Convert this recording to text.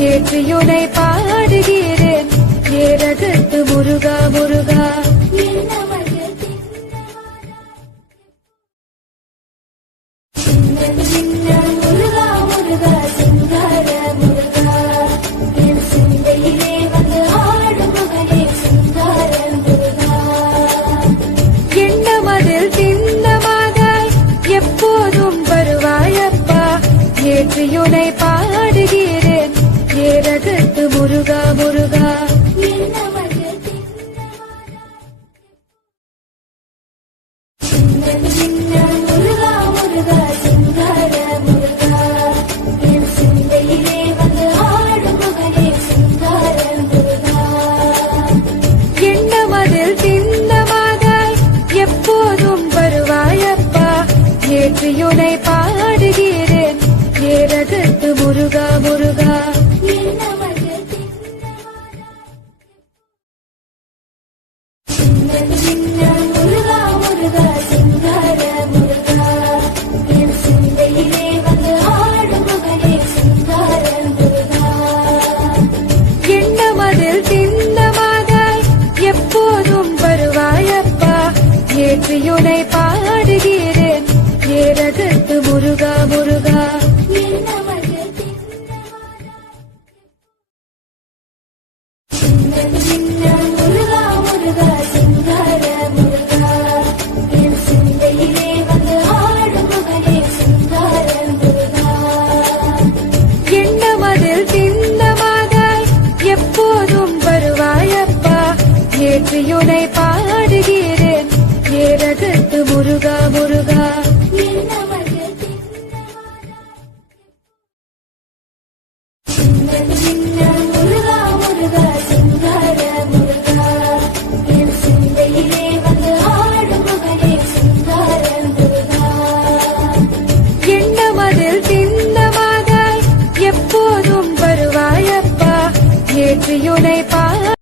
வெற்றியுனை பாடுகிறேன் ஏரகத்து முருகா முருகா. எண்ணமதில் திண்ணமாதாய் எப்போதும் வருவாயப்பா ஏற்றியுனை பாடுகிறேன் ஏரகத்து முருகா முருகா. எண்ணமதில் திண்ணமாதாய் எப்போதும் வருவாயப்பா ஏற்றியுனை பாடுகிறேன் ஏரகத்து முருகா முருகா. எண்ணமதில் திண்ணமாதாய் எப்போதும் வருவாயப்பா ஏற்றியுனை பாடுகிறேன் ஏரகத்து முருகா முருகா. எண்ணமதில் திண்ணமாதாய் எப்போதும் வருவாயப்பா ஏற்றியுனை பாடுகிறேன் ஏரகத்து முருகா முருகா. சின்ன